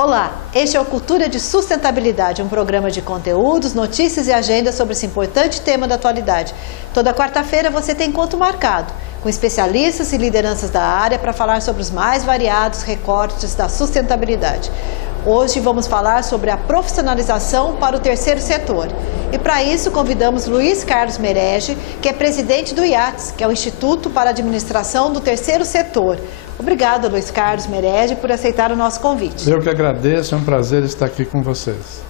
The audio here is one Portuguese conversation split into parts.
Olá, este é o Cultura de Sustentabilidade, um programa de conteúdos, notícias e agendas sobre esse importante tema da atualidade. Toda quarta-feira você tem encontro marcado, com especialistas e lideranças da área para falar sobre os mais variados recortes da sustentabilidade. Hoje vamos falar sobre a profissionalização para o terceiro setor. E para isso convidamos Luiz Carlos Merege, que é presidente do IATS, que é o Instituto para a Administração do Terceiro Setor. Obrigada, Luiz Carlos Merege, por aceitar o nosso convite. Eu que agradeço, é um prazer estar aqui com vocês.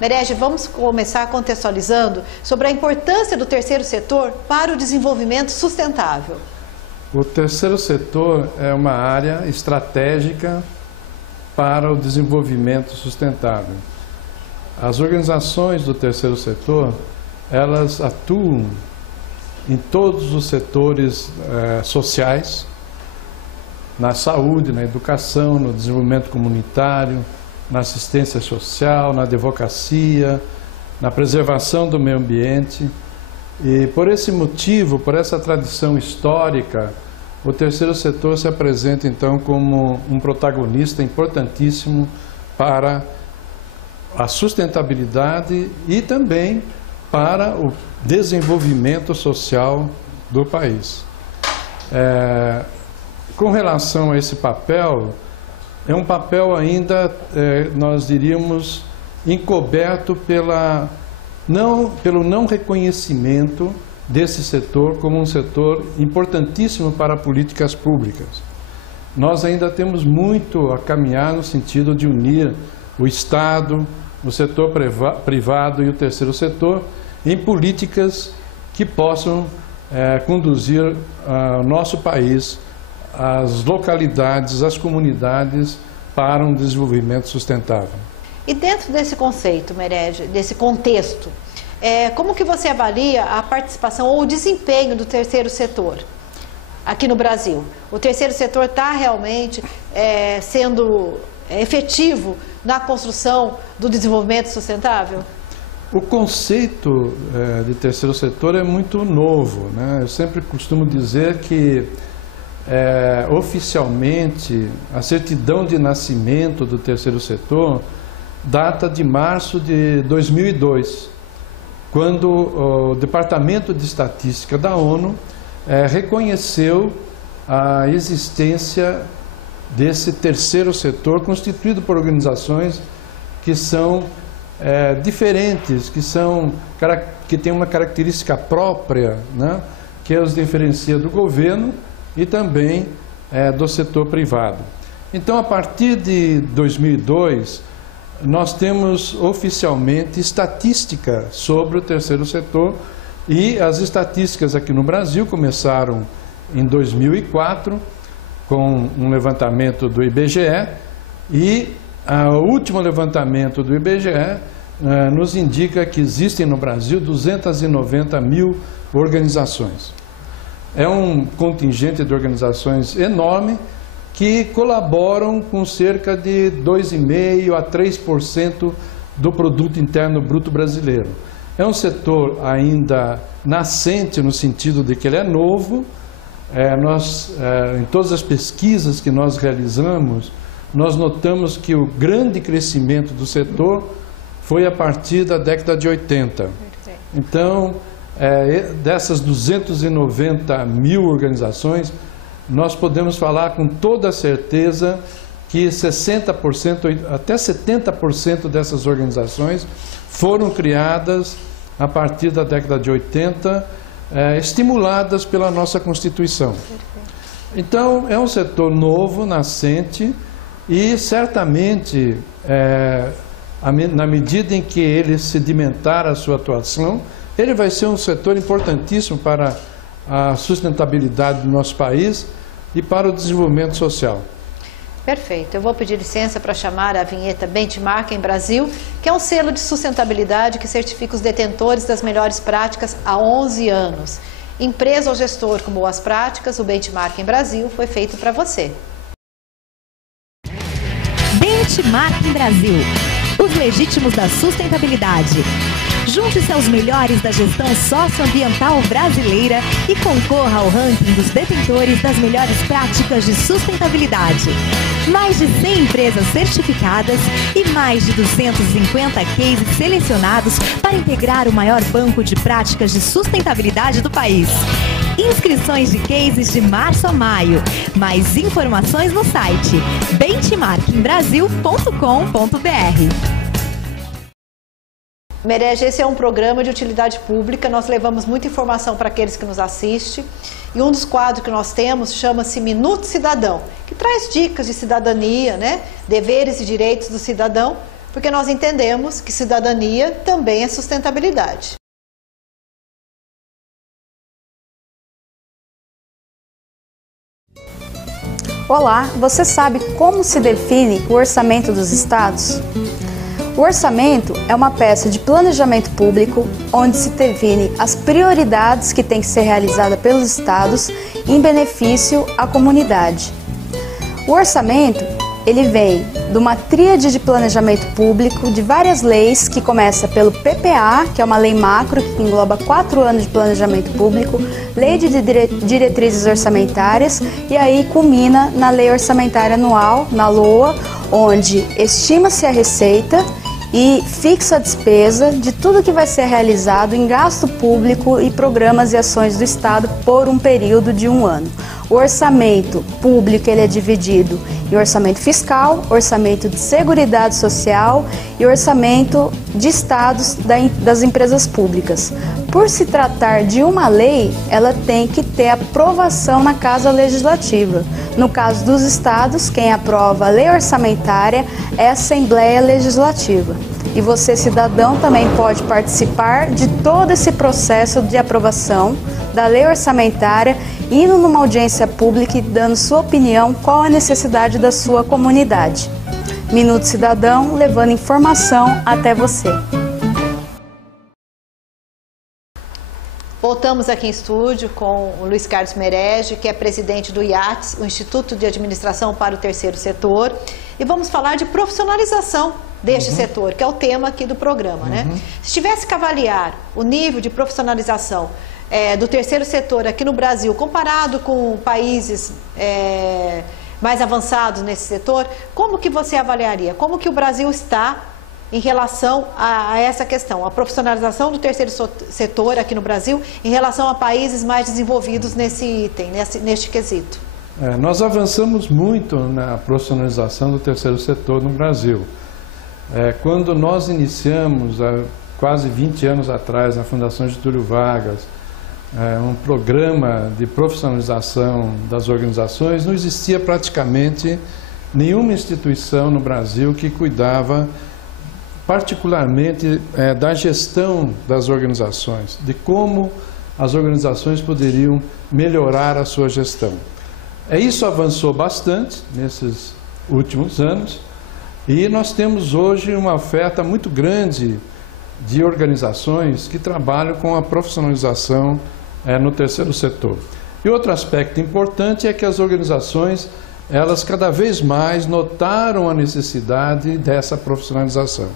Merege, vamos começar contextualizando sobre a importância do terceiro setor para o desenvolvimento sustentável. O terceiro setor é uma área estratégica para o desenvolvimento sustentável. As organizações do terceiro setor, elas atuam em todos os setores sociais, na saúde, na educação, no desenvolvimento comunitário, na assistência social, na advocacia, na preservação do meio ambiente. E por esse motivo, por essa tradição histórica, o terceiro setor se apresenta então como um protagonista importantíssimo para a sustentabilidade e também para o desenvolvimento social do país. Com relação a esse papel, é um papel ainda, nós diríamos, encoberto pelo não reconhecimento desse setor como um setor importantíssimo para políticas públicas. Nós ainda temos muito a caminhar no sentido de unir o Estado, o setor privado e o terceiro setor em políticas que possam conduzir o nosso país, as localidades, as comunidades para um desenvolvimento sustentável. E dentro desse conceito, Merege, desse contexto, como que você avalia a participação ou o desempenho do terceiro setor aqui no Brasil? O terceiro setor está realmente sendo efetivo na construção do desenvolvimento sustentável? O conceito de terceiro setor é muito novo, né? Eu sempre costumo dizer que oficialmente a certidão de nascimento do terceiro setor data de março de 2002, quando o Departamento de Estatística da ONU reconheceu a existência desse terceiro setor constituído por organizações que são diferentes, que têm uma característica própria, né, que os diferencia do governo e também do setor privado. Então, a partir de 2002, nós temos oficialmente estatística sobre o terceiro setor e as estatísticas aqui no Brasil começaram em 2004 com um levantamento do IBGE e o último levantamento do IBGE nos indica que existem no Brasil 290 mil organizações. É um contingente de organizações enorme que colaboram com cerca de 2,5% a 3% do produto interno bruto brasileiro. É um setor ainda nascente no sentido de que ele é novo. Em todas as pesquisas que nós realizamos, nós notamos que o grande crescimento do setor foi a partir da década de 80. Então, dessas 290 mil organizações, nós podemos falar com toda certeza que 60%, até 70% dessas organizações foram criadas a partir da década de 80, estimuladas pela nossa Constituição. Então, é um setor novo, nascente, e certamente, na medida em que ele sedimentar a sua atuação, ele vai ser um setor importantíssimo para a sustentabilidade do nosso país e para o desenvolvimento social. Perfeito. Eu vou pedir licença para chamar a vinheta Benchmark em Brasil, que é um selo de sustentabilidade que certifica os detentores das melhores práticas há 11 anos. Empresa ou gestor com boas práticas, o Benchmark em Brasil foi feito para você. Benchmark em Brasil. os legítimos da sustentabilidade. Junte-se aos melhores da gestão socioambiental brasileira e concorra ao ranking dos detentores das melhores práticas de sustentabilidade. Mais de 100 empresas certificadas e mais de 250 cases selecionados para integrar o maior banco de práticas de sustentabilidade do país. Inscrições de cases de março a maio. Mais informações no site benchmarkingbrasil.com.br. Merege, esse é um programa de utilidade pública, nós levamos muita informação para aqueles que nos assistem e um dos quadros que nós temos chama-se Minuto Cidadão, que traz dicas de cidadania, né? Deveres e direitos do cidadão, porque nós entendemos que cidadania também é sustentabilidade. Olá, você sabe como se define o orçamento dos estados? O orçamento é uma peça de planejamento público onde se define as prioridades que têm que ser realizadas pelos estados em benefício à comunidade. O orçamento, ele vem de uma tríade de planejamento público de várias leis que começa pelo PPA, que é uma lei macro que engloba 4 anos de planejamento público, lei de diretrizes orçamentárias e aí culmina na lei orçamentária anual, na LOA, onde estima-se a receita e fixa a despesa de tudo que vai ser realizado em gasto público e programas e ações do Estado por um período de 1 ano. O orçamento público ele é dividido em orçamento fiscal, orçamento de seguridade social e orçamento de estados das empresas públicas. Por se tratar de uma lei, ela tem que ter aprovação na Casa Legislativa. No caso dos estados, quem aprova a lei orçamentária é a Assembleia Legislativa. E você, cidadão, também pode participar de todo esse processo de aprovação da lei orçamentária, indo numa audiência pública e dando sua opinião qual a necessidade da sua comunidade. Minuto Cidadão, levando informação até você. Voltamos aqui em estúdio com o Luiz Carlos Merege, que é presidente do IATS, o Instituto de Administração para o Terceiro Setor, e vamos falar de profissionalização deste setor, que é o tema aqui do programa, né? Se tivesse que avaliar o nível de profissionalização do terceiro setor aqui no Brasil, comparado com países mais avançados nesse setor, como que você avaliaria? Como que o Brasil está em relação a essa questão, a profissionalização do terceiro setor aqui no Brasil em relação a países mais desenvolvidos nesse item, neste quesito? Nós avançamos muito na profissionalização do terceiro setor no Brasil. Quando nós iniciamos, há quase 20 anos atrás, na Fundação Getúlio Vargas, um programa de profissionalização das organizações, não existia praticamente nenhuma instituição no Brasil que cuidava particularmente da gestão das organizações, de como as organizações poderiam melhorar a sua gestão. Isso avançou bastante nesses últimos anos e nós temos hoje uma oferta muito grande de organizações que trabalham com a profissionalização no terceiro setor. E outro aspecto importante é que as organizações, elas cada vez mais notaram a necessidade dessa profissionalização.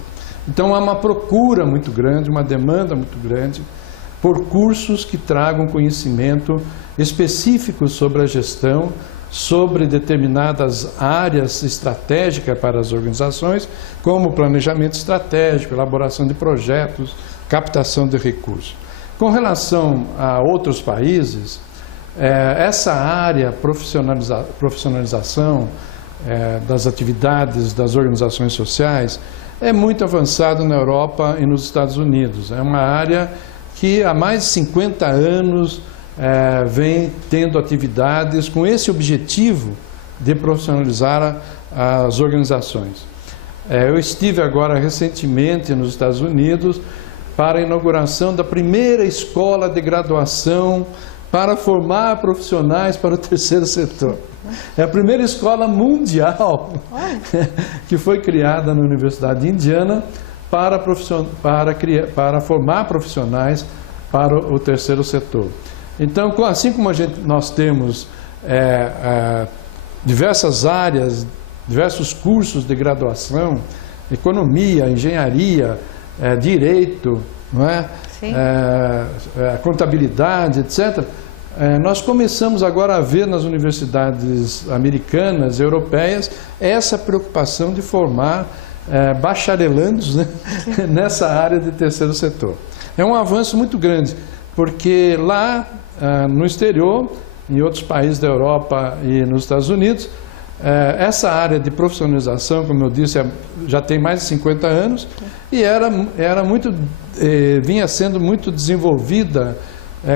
Então há uma procura muito grande, uma demanda muito grande por cursos que tragam conhecimento específico sobre a gestão, sobre determinadas áreas estratégicas para as organizações, como planejamento estratégico, elaboração de projetos, captação de recursos. Com relação a outros países, essa área profissionalização das atividades das organizações sociais é muito avançado na Europa e nos Estados Unidos. É uma área que há mais de 50 anos vem tendo atividades com esse objetivo de profissionalizar as organizações. Eu estive agora recentemente nos Estados Unidos para a inauguração da primeira escola de graduação para formar profissionais para o terceiro setor. É a primeira escola mundial que foi criada na Universidade de Indiana para formar profissionais para o terceiro setor. Então, assim como nós temos diversas áreas, diversos cursos de graduação economia, engenharia, direito, não é? Contabilidade, etc., nós começamos agora a ver nas universidades americanas, europeias, essa preocupação de formar bacharelandos, né, nessa área de terceiro setor. É um avanço muito grande, porque lá no exterior, em outros países da Europa e nos Estados Unidos, essa área de profissionalização, como eu disse, já tem mais de 50 anos e vinha sendo muito desenvolvida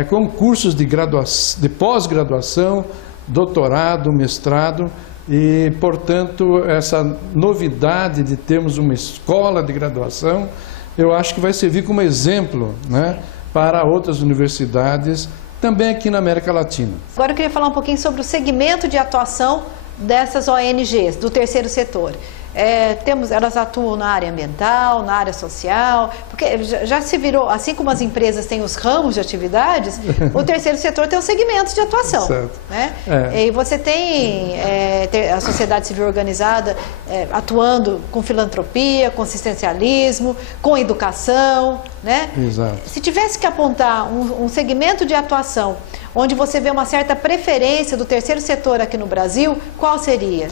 com cursos de pós-graduação, doutorado, mestrado e, portanto, essa novidade de termos uma escola de graduação, eu acho que vai servir como exemplo, né, para outras universidades, também aqui na América Latina. Agora eu queria falar um pouquinho sobre o segmento de atuação dessas ONGs, do terceiro setor. Elas atuam na área ambiental, na área social, porque já se virou, assim como as empresas têm os ramos de atividades, o terceiro setor tem os segmentos de atuação. Certo. Né? E você tem a sociedade civil organizada atuando com filantropia, com assistencialismo, com educação, né? Exato. Se tivesse que apontar um segmento de atuação onde você vê uma certa preferência do terceiro setor aqui no Brasil, qual seria?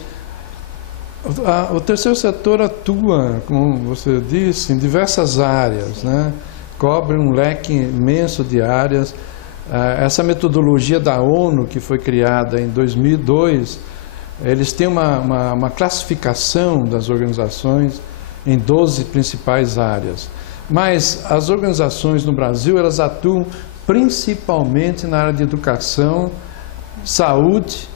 O terceiro setor atua, como você disse, em diversas áreas, né? Cobre um leque imenso de áreas. Essa metodologia da ONU, que foi criada em 2002, eles têm uma classificação das organizações em 12 principais áreas. Mas as organizações no Brasil, elas atuam principalmente na área de educação, saúde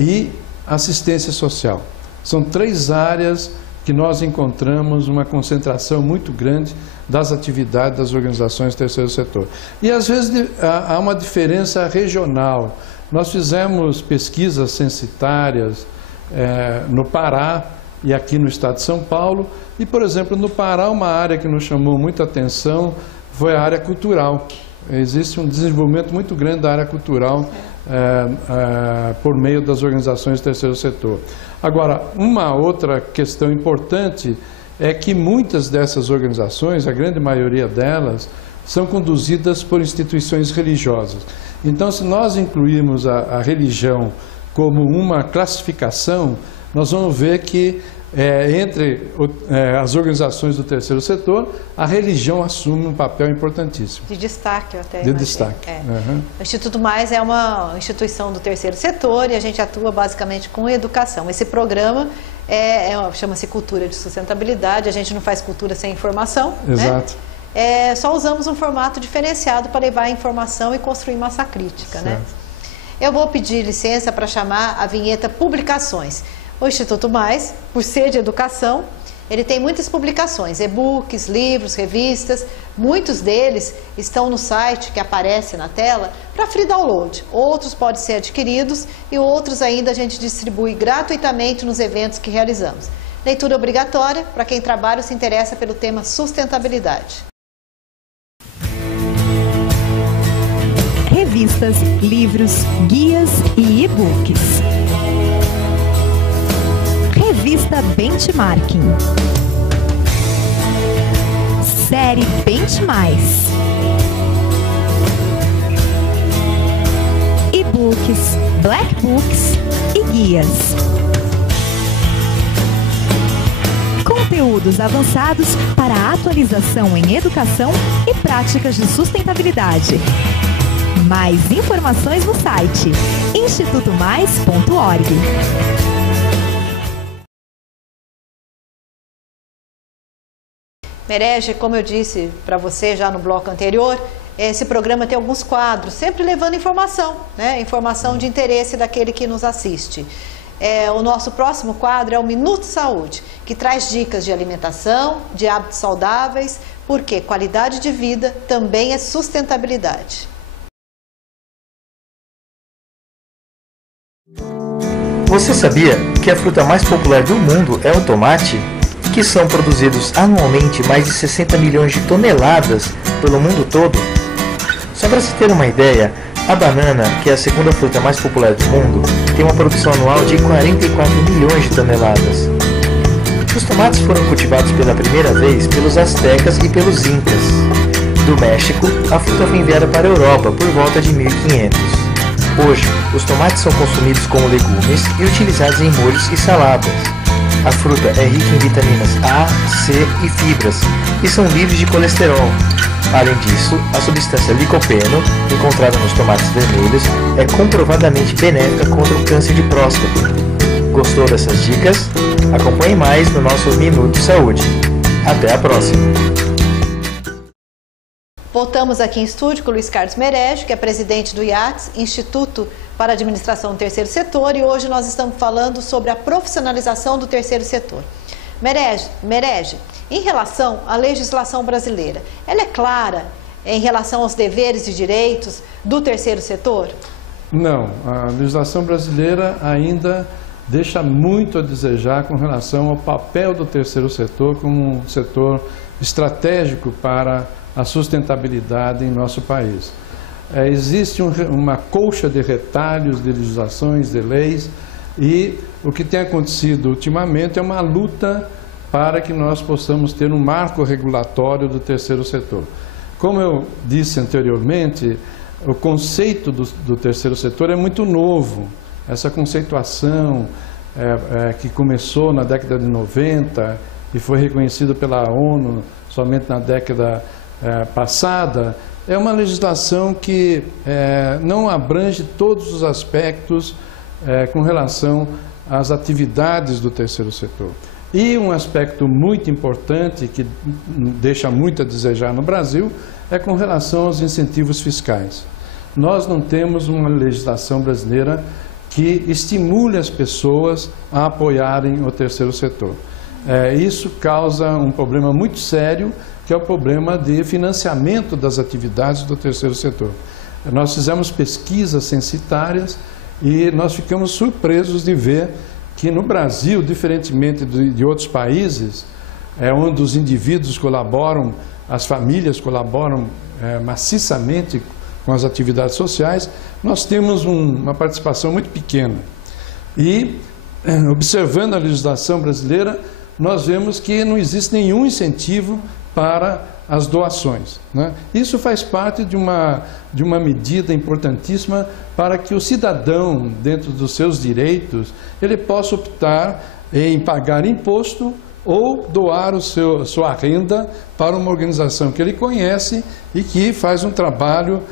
e assistência social. São 3 áreas que nós encontramos uma concentração muito grande das atividades das organizações do terceiro setor. E às vezes há uma diferença regional. Nós fizemos pesquisas censitárias no Pará e aqui no estado de São Paulo. E, por exemplo, no Pará, uma área que nos chamou muita atenção foi a área cultural. Existe um desenvolvimento muito grande da área cultural por meio das organizações do terceiro setor. Agora, uma outra questão importante é que muitas dessas organizações, a grande maioria delas, são conduzidas por instituições religiosas. Então, se nós incluirmos a religião como uma classificação, nós vamos ver que entre as organizações do terceiro setor, a religião assume um papel importantíssimo. De destaque, até. De destaque. Uhum. O Instituto Mais é uma instituição do terceiro setor e a gente atua basicamente com educação. Esse programa chama-se Cultura de Sustentabilidade, a gente não faz cultura sem informação. Exato. Né? Só usamos um formato diferenciado para levar a informação e construir massa crítica. Né? Eu vou pedir licença para chamar a vinheta Publicações. O Instituto Mais, por ser de educação, ele tem muitas publicações, e-books, livros, revistas. Muitos deles estão no site que aparece na tela para free download. Outros podem ser adquiridos e outros ainda a gente distribui gratuitamente nos eventos que realizamos. Leitura obrigatória para quem trabalha ou se interessa pelo tema sustentabilidade. Revistas, livros, guias e e-books. Revista Benchmarking. Série Benchmais. E-books, black books e guias. Conteúdos avançados para a atualização em educação e práticas de sustentabilidade. Mais informações no site institutomais.org. Merege, como eu disse para você já no bloco anterior, esse programa tem alguns quadros, sempre levando informação, né? Informação de interesse daquele que nos assiste. O nosso próximo quadro é o Minuto Saúde, que traz dicas de alimentação, de hábitos saudáveis, porque qualidade de vida também é sustentabilidade. Você sabia que a fruta mais popular do mundo é o tomate? Que são produzidos anualmente mais de 60 milhões de toneladas pelo mundo todo? Só para se ter uma ideia, a banana, que é a segunda fruta mais popular do mundo, tem uma produção anual de 44 milhões de toneladas. Os tomates foram cultivados pela primeira vez pelos astecas e pelos incas. Do México, a fruta foi enviada para a Europa por volta de 1500. Hoje, os tomates são consumidos como legumes e utilizados em molhos e saladas. A fruta é rica em vitaminas A, C e fibras, e são livres de colesterol. Além disso, a substância licopeno, encontrada nos tomates vermelhos, é comprovadamente benéfica contra o câncer de próstata. Gostou dessas dicas? Acompanhe mais no nosso Minuto Saúde. Até a próxima! Voltamos aqui em estúdio com o Luiz Carlos Merege, que é presidente do IATS, Instituto para a Administração do Terceiro Setor, e hoje nós estamos falando sobre a profissionalização do terceiro setor. Merege, em relação à legislação brasileira, ela é clara em relação aos deveres e direitos do terceiro setor? Não, a legislação brasileira ainda deixa muito a desejar com relação ao papel do terceiro setor como um setor estratégico para a sustentabilidade em nosso país. Existe uma colcha de retalhos, de legislações, de leis, e o que tem acontecido ultimamente é uma luta para que nós possamos ter um marco regulatório do terceiro setor. Como eu disse anteriormente, o conceito do terceiro setor é muito novo. Essa conceituação que começou na década de 90 e foi reconhecida pela ONU somente na década passada, é uma legislação que não abrange todos os aspectos com relação às atividades do terceiro setor. E um aspecto muito importante, que deixa muito a desejar no Brasil, é com relação aos incentivos fiscais. Nós não temos uma legislação brasileira que estimule as pessoas a apoiarem o terceiro setor. Isso causa um problema muito sério, que é o problema de financiamento das atividades do terceiro setor. Nós fizemos pesquisas censitárias e nós ficamos surpresos de ver que no Brasil, diferentemente de outros países, onde os indivíduos colaboram, as famílias colaboram maciçamente com as atividades sociais, nós temos uma participação muito pequena. E, observando a legislação brasileira, nós vemos que não existe nenhum incentivo para as doações, né? Isso faz parte de uma medida importantíssima para que o cidadão, dentro dos seus direitos, ele possa optar em pagar imposto ou doar sua renda para uma organização que ele conhece e que faz um trabalho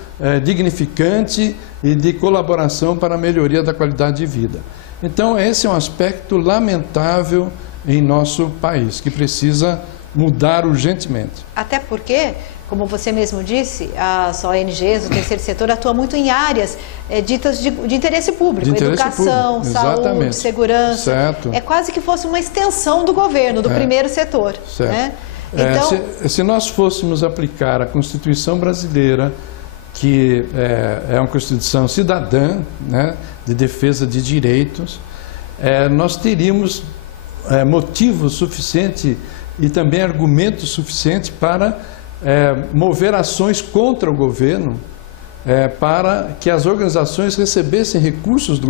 dignificante e de colaboração para a melhoria da qualidade de vida. Então, esse é um aspecto lamentável em nosso país, que precisa mudar urgentemente. Até porque, como você mesmo disse, as ONGs, o terceiro setor, atua muito em áreas ditas de interesse público, educação, público. Saúde, Exatamente. Segurança. Certo. É quase que fosse uma extensão do governo, do primeiro setor. Certo. Né? Então, se nós fôssemos aplicar a Constituição brasileira, que é uma Constituição cidadã, né, de defesa de direitos, nós teríamos motivo suficiente e também argumento suficiente para mover ações contra o governo, para que as organizações recebessem recursos do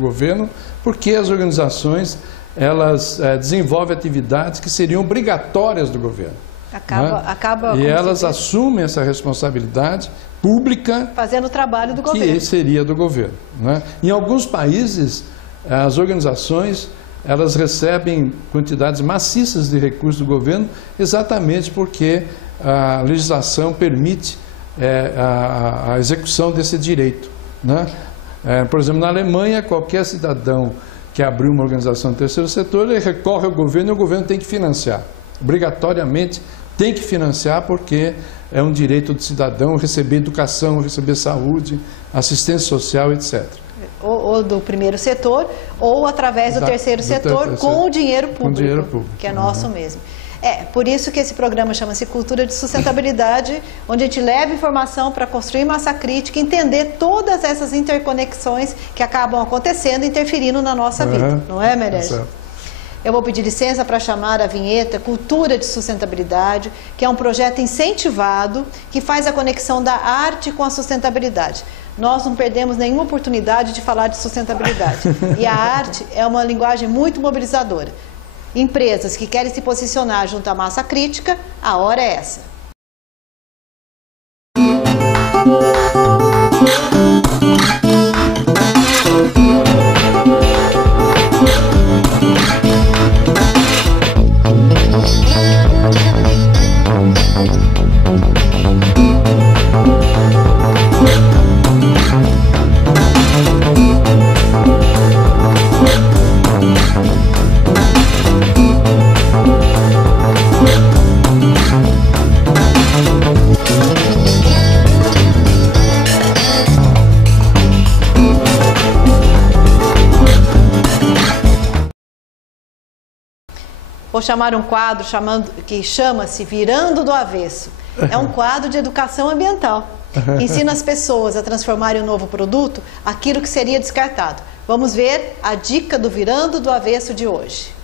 governo, porque as organizações elas desenvolvem atividades que seriam obrigatórias do governo. E elas assumem essa responsabilidade pública, fazendo o trabalho do governo, que seria do governo, né? Em alguns países, as organizações elas recebem quantidades maciças de recursos do governo, exatamente porque a legislação permite a execução desse direito, né? Por exemplo, na Alemanha, qualquer cidadão que abriu uma organização do terceiro setor, ele recorre ao governo e o governo tem que financiar. Obrigatoriamente tem que financiar, porque é um direito do cidadão receber educação, receber saúde, assistência social, etc. Ou do primeiro setor, ou através do terceiro setor, com o dinheiro público, que é nosso mesmo. Por isso que esse programa chama-se Cultura de Sustentabilidade, onde a gente leva informação para construir massa crítica, entender todas essas interconexões que acabam acontecendo, interferindo na nossa vida. Não é, Merege? Eu vou pedir licença para chamar a vinheta Cultura de Sustentabilidade, que é um projeto incentivado que faz a conexão da arte com a sustentabilidade. Nós não perdemos nenhuma oportunidade de falar de sustentabilidade. E a arte é uma linguagem muito mobilizadora. Empresas que querem se posicionar junto à massa crítica, a hora é essa. Vou chamar um quadro que chama-se Virando do Avesso. É um quadro de educação ambiental. Ensina as pessoas a transformarem um novo produto aquilo que seria descartado. Vamos ver a dica do Virando do Avesso de hoje.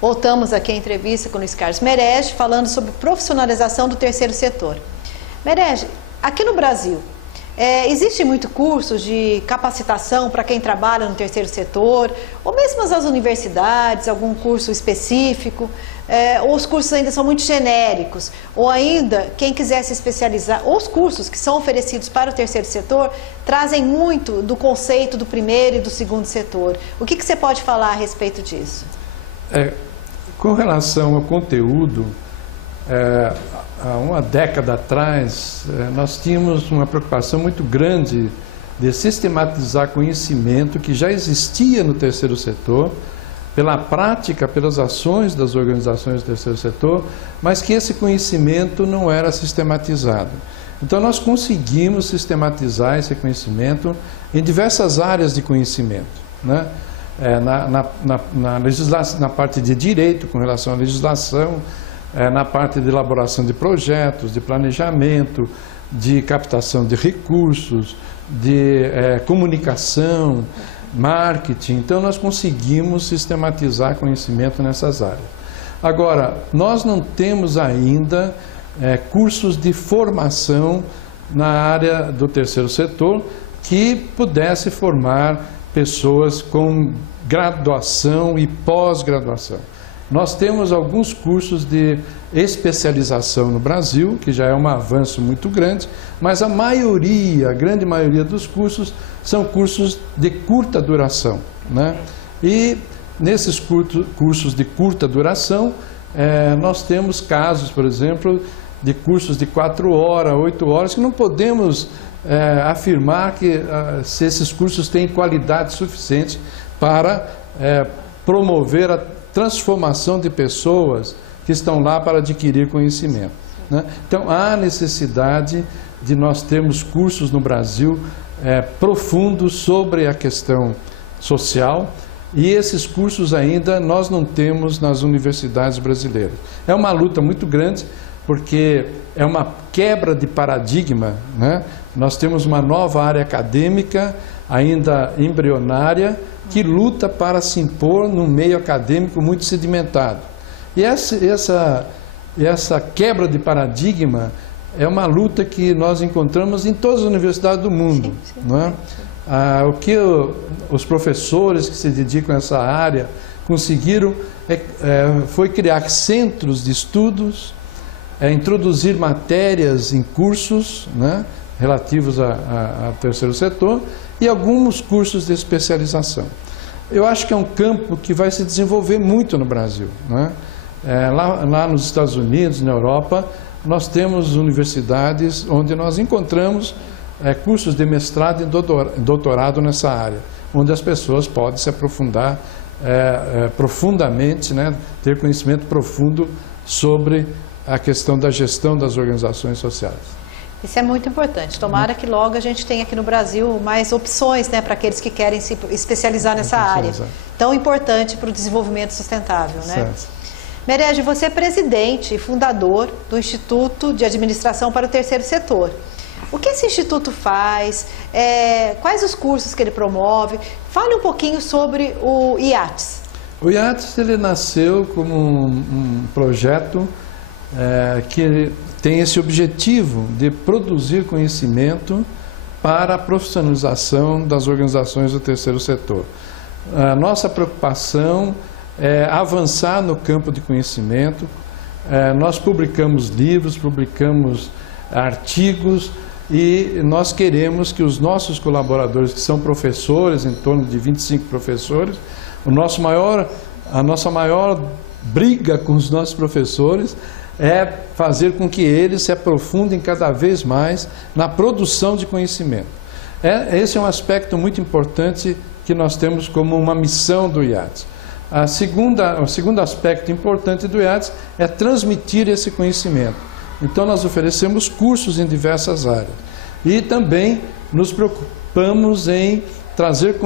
Voltamos aqui a entrevista com o Luiz Carlos Merege, falando sobre profissionalização do terceiro setor. Merege, aqui no Brasil, existe muito cursos de capacitação para quem trabalha no terceiro setor, ou mesmo as universidades, algum curso específico, ou os cursos ainda são muito genéricos, ou ainda quem quiser se especializar, ou os cursos que são oferecidos para o terceiro setor trazem muito do conceito do primeiro e do segundo setor. O que você pode falar a respeito disso? Com relação ao conteúdo, há uma década atrás, nós tínhamos uma preocupação muito grande de sistematizar conhecimento que já existia no terceiro setor, pela prática, pelas ações das organizações do terceiro setor, mas que esse conhecimento não era sistematizado. Então nós conseguimos sistematizar esse conhecimento em diversas áreas de conhecimento, né? Na parte de direito, com relação à legislação, na parte de elaboração de projetos, de planejamento, de captação de recursos, de comunicação, marketing. Então nós conseguimos sistematizar conhecimento nessas áreas. Agora, nós não temos ainda cursos de formação na área do terceiro setor que pudesse formar pessoas com graduação e pós-graduação. Nós temos alguns cursos de especialização no Brasil, que já é um avanço muito grande, mas a grande maioria dos cursos são cursos de curta duração, né? E nesses cursos de curta duração, nós temos casos, por exemplo, de cursos de 4 horas, 8 horas, que não podemos afirmar que se esses cursos têm qualidade suficiente para promover a transformação de pessoas que estão lá para adquirir conhecimento, né? Então há necessidade de nós termos cursos no Brasil profundos sobre a questão social, e esses cursos ainda nós não temos nas universidades brasileiras. É uma luta muito grande, porque é uma quebra de paradigma, né? Nós temos uma nova área acadêmica, ainda embrionária, que luta para se impor num meio acadêmico muito sedimentado. E essa quebra de paradigma é uma luta que nós encontramos em todas as universidades do mundo, não é? O que os professores que se dedicam a essa área conseguiram foi criar centros de estudos, introduzir matérias em cursos, né, relativos ao terceiro setor, e alguns cursos de especialização. Eu acho que é um campo que vai se desenvolver muito no Brasil, né? Lá nos Estados Unidos, na Europa, nós temos universidades onde nós encontramos cursos de mestrado e doutorado nessa área, onde as pessoas podem se aprofundar profundamente, né? Ter conhecimento profundo sobre a questão da gestão das organizações sociais. Isso é muito importante. Tomara que logo a gente tenha aqui no Brasil mais opções, né, para aqueles que querem se especializar nessa área tão importante para o desenvolvimento sustentável, né? Certo. Merege, você é presidente e fundador do Instituto de Administração para o Terceiro Setor. O que esse instituto faz? Quais os cursos que ele promove? Fale um pouquinho sobre o IATS. O IATS ele nasceu como um projeto que tem esse objetivo de produzir conhecimento para a profissionalização das organizações do terceiro setor. A nossa preocupação é avançar no campo de conhecimento. Nós publicamos livros, publicamos artigos e nós queremos que os nossos colaboradores, que são professores, em torno de 25 professores, a nossa maior briga com os nossos professores é fazer com que eles se aprofundem cada vez mais na produção de conhecimento. Esse é um aspecto muito importante que nós temos como uma missão do IATS. O segundo aspecto importante do IATS é transmitir esse conhecimento. Então nós oferecemos cursos em diversas áreas e também nos preocupamos em trazer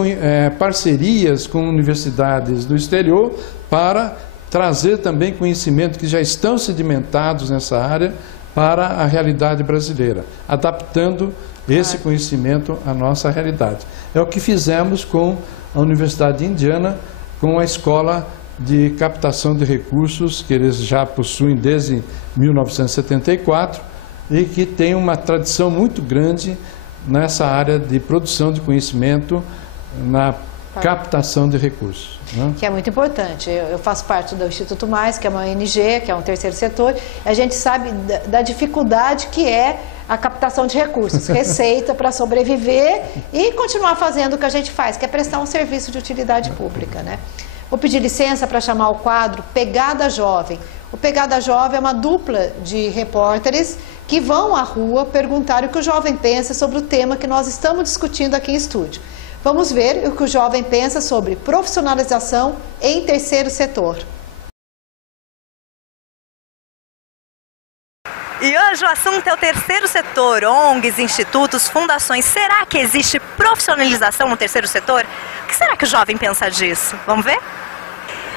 parcerias com universidades do exterior para trazer também conhecimento que já estão sedimentados nessa área para a realidade brasileira, adaptando esse conhecimento à nossa realidade. É o que fizemos com a Universidade de Indiana, com a Escola de Captação de Recursos, que eles já possuem desde 1974 e que tem uma tradição muito grande nessa área de produção de conhecimento na captação de recursos, né? Que é muito importante. Eu faço parte do Instituto Mais, que é uma ONG, que é um terceiro setor, e a gente sabe da dificuldade que é a captação de recursos, receita para sobreviver e continuar fazendo o que a gente faz, que é prestar um serviço de utilidade pública, né? Vou pedir licença para chamar o quadro Pegada Jovem. O Pegada Jovem é uma dupla de repórteres que vão à rua perguntar o que o jovem pensa sobre o tema que nós estamos discutindo aqui em estúdio. Vamos ver o que o jovem pensa sobre profissionalização em terceiro setor. E hoje o assunto é o terceiro setor, ONGs, institutos, fundações. Será que existe profissionalização no terceiro setor? O que será que o jovem pensa disso? Vamos ver?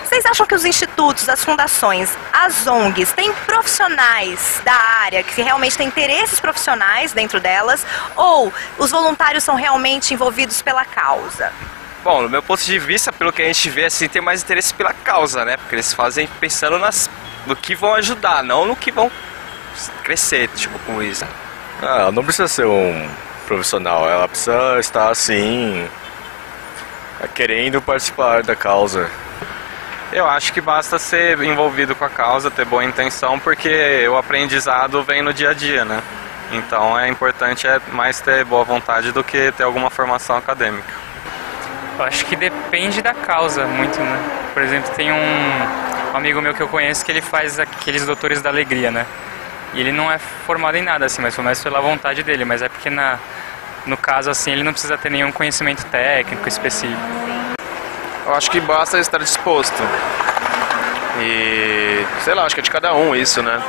Vocês acham que os institutos, as fundações, as ONGs têm profissionais da área, que realmente têm interesses profissionais dentro delas, ou os voluntários são realmente envolvidos pela causa? Bom, no meu ponto de vista, pelo que a gente vê, assim, tem mais interesse pela causa, né? Porque eles fazem pensando no que vão ajudar, não no que vão crescer, tipo, com isso. Ela não precisa ser um profissional, ela precisa estar, assim, querendo participar da causa. Eu acho que basta ser envolvido com a causa, ter boa intenção, porque o aprendizado vem no dia a dia, né? Então é importante mais ter boa vontade do que ter alguma formação acadêmica. Eu acho que depende da causa muito, né? Por exemplo, tem um amigo meu que eu conheço que ele faz aqueles Doutores da Alegria, né? E ele não é formado em nada, assim, mas foi mais pela vontade dele, mas é porque no caso, assim, ele não precisa ter nenhum conhecimento técnico específico. Eu acho que basta estar disposto. E, sei lá, acho que é de cada um isso, né?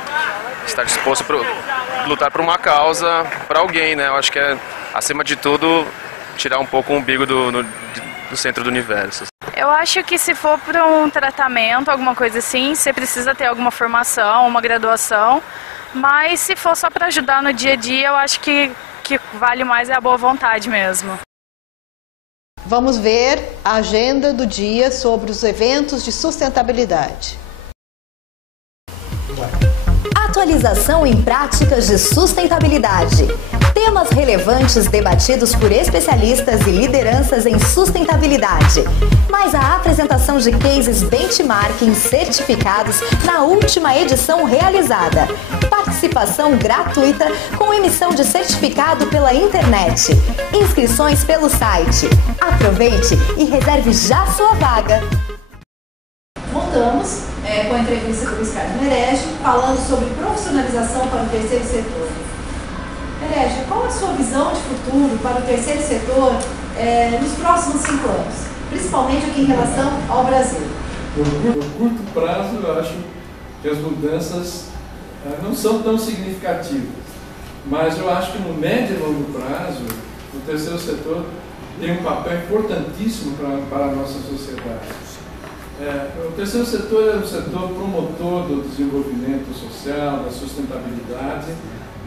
Estar disposto a lutar por uma causa, para alguém, né? Eu acho que é, acima de tudo, tirar um pouco o umbigo do centro do universo. Eu acho que se for para um tratamento, alguma coisa assim, você precisa ter alguma formação, uma graduação. Mas se for só para ajudar no dia a dia, eu acho que vale mais é a boa vontade mesmo. Vamos ver a agenda do dia sobre os eventos de sustentabilidade. Atualização em práticas de sustentabilidade. Temas relevantes debatidos por especialistas e lideranças em sustentabilidade. Mais a apresentação de cases benchmarking certificados na última edição realizada. Participação gratuita com emissão de certificado pela internet. Inscrições pelo site. Aproveite e reserve já sua vaga. Voltamos com a entrevista com o Luiz Carlos Merege, falando sobre profissionalização para o terceiro setor. Merege, qual a sua visão de futuro para o terceiro setor nos próximos 5 anos, principalmente aqui em relação ao Brasil? No curto prazo, eu acho que as mudanças não são tão significativas, mas eu acho que no médio e longo prazo, o terceiro setor tem um papel importantíssimo para a nossa sociedade. O terceiro setor é um setor promotor do desenvolvimento social, da sustentabilidade,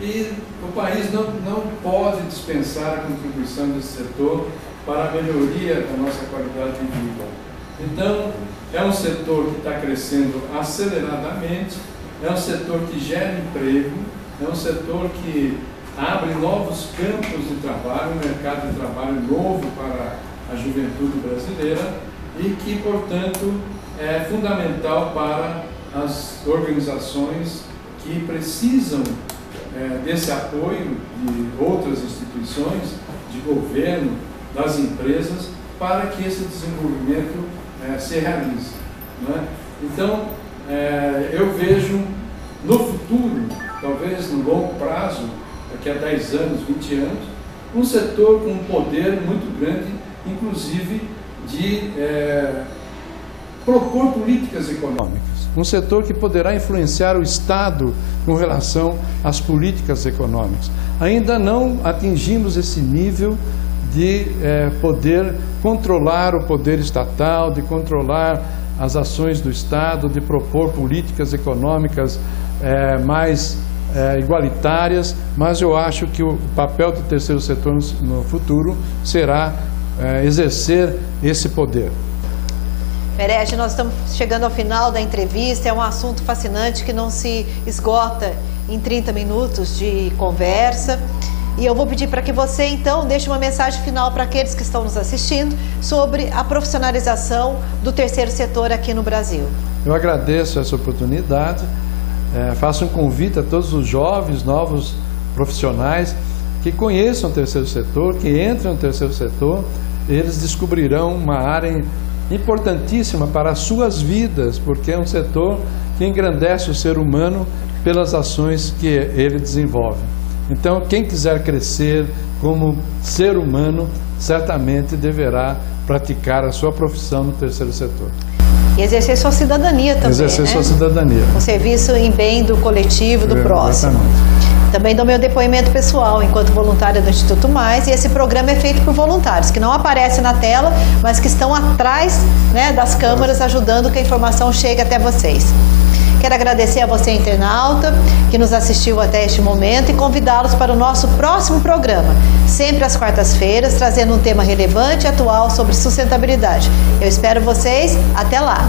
e o país não pode dispensar a contribuição desse setor para a melhoria da nossa qualidade de vida. Então, é um setor que está crescendo aceleradamente, é um setor que gera emprego, é um setor que abre novos campos de trabalho, um mercado de trabalho novo para a juventude brasileira e que, portanto, é fundamental para as organizações que precisam desse apoio de outras instituições, de governo, das empresas, para que esse desenvolvimento se realize. Não é? Então, eu vejo no futuro, talvez no longo prazo, daqui a 10 anos, 20 anos, um setor com um poder muito grande, inclusive de propor políticas econômicas. Um setor que poderá influenciar o Estado com relação às políticas econômicas. Ainda não atingimos esse nível de poder controlar o poder estatal, de controlar as ações do Estado, de propor políticas econômicas mais igualitárias, mas eu acho que o papel do terceiro setor no futuro será exercer esse poder. Merege, nós estamos chegando ao final da entrevista, é um assunto fascinante que não se esgota em 30 minutos de conversa. E eu vou pedir para que você, então, deixe uma mensagem final para aqueles que estão nos assistindo sobre a profissionalização do terceiro setor aqui no Brasil. Eu agradeço essa oportunidade, faço um convite a todos os jovens, novos profissionais que conheçam o terceiro setor, que entrem no terceiro setor, eles descobrirão uma área importantíssima para as suas vidas, porque é um setor que engrandece o ser humano pelas ações que ele desenvolve. Então, quem quiser crescer como ser humano, certamente deverá praticar a sua profissão no terceiro setor. E exercer sua cidadania também, exercer sua cidadania. Um serviço em bem do coletivo, do próximo. Exatamente. Também dou meu depoimento pessoal enquanto voluntária do Instituto Mais, e esse programa é feito por voluntários que não aparecem na tela, mas que estão atrás, das câmeras ajudando que a informação chegue até vocês. Quero agradecer a você, internauta, que nos assistiu até este momento e convidá-los para o nosso próximo programa, sempre às quartas-feiras, trazendo um tema relevante e atual sobre sustentabilidade. Eu espero vocês. Até lá!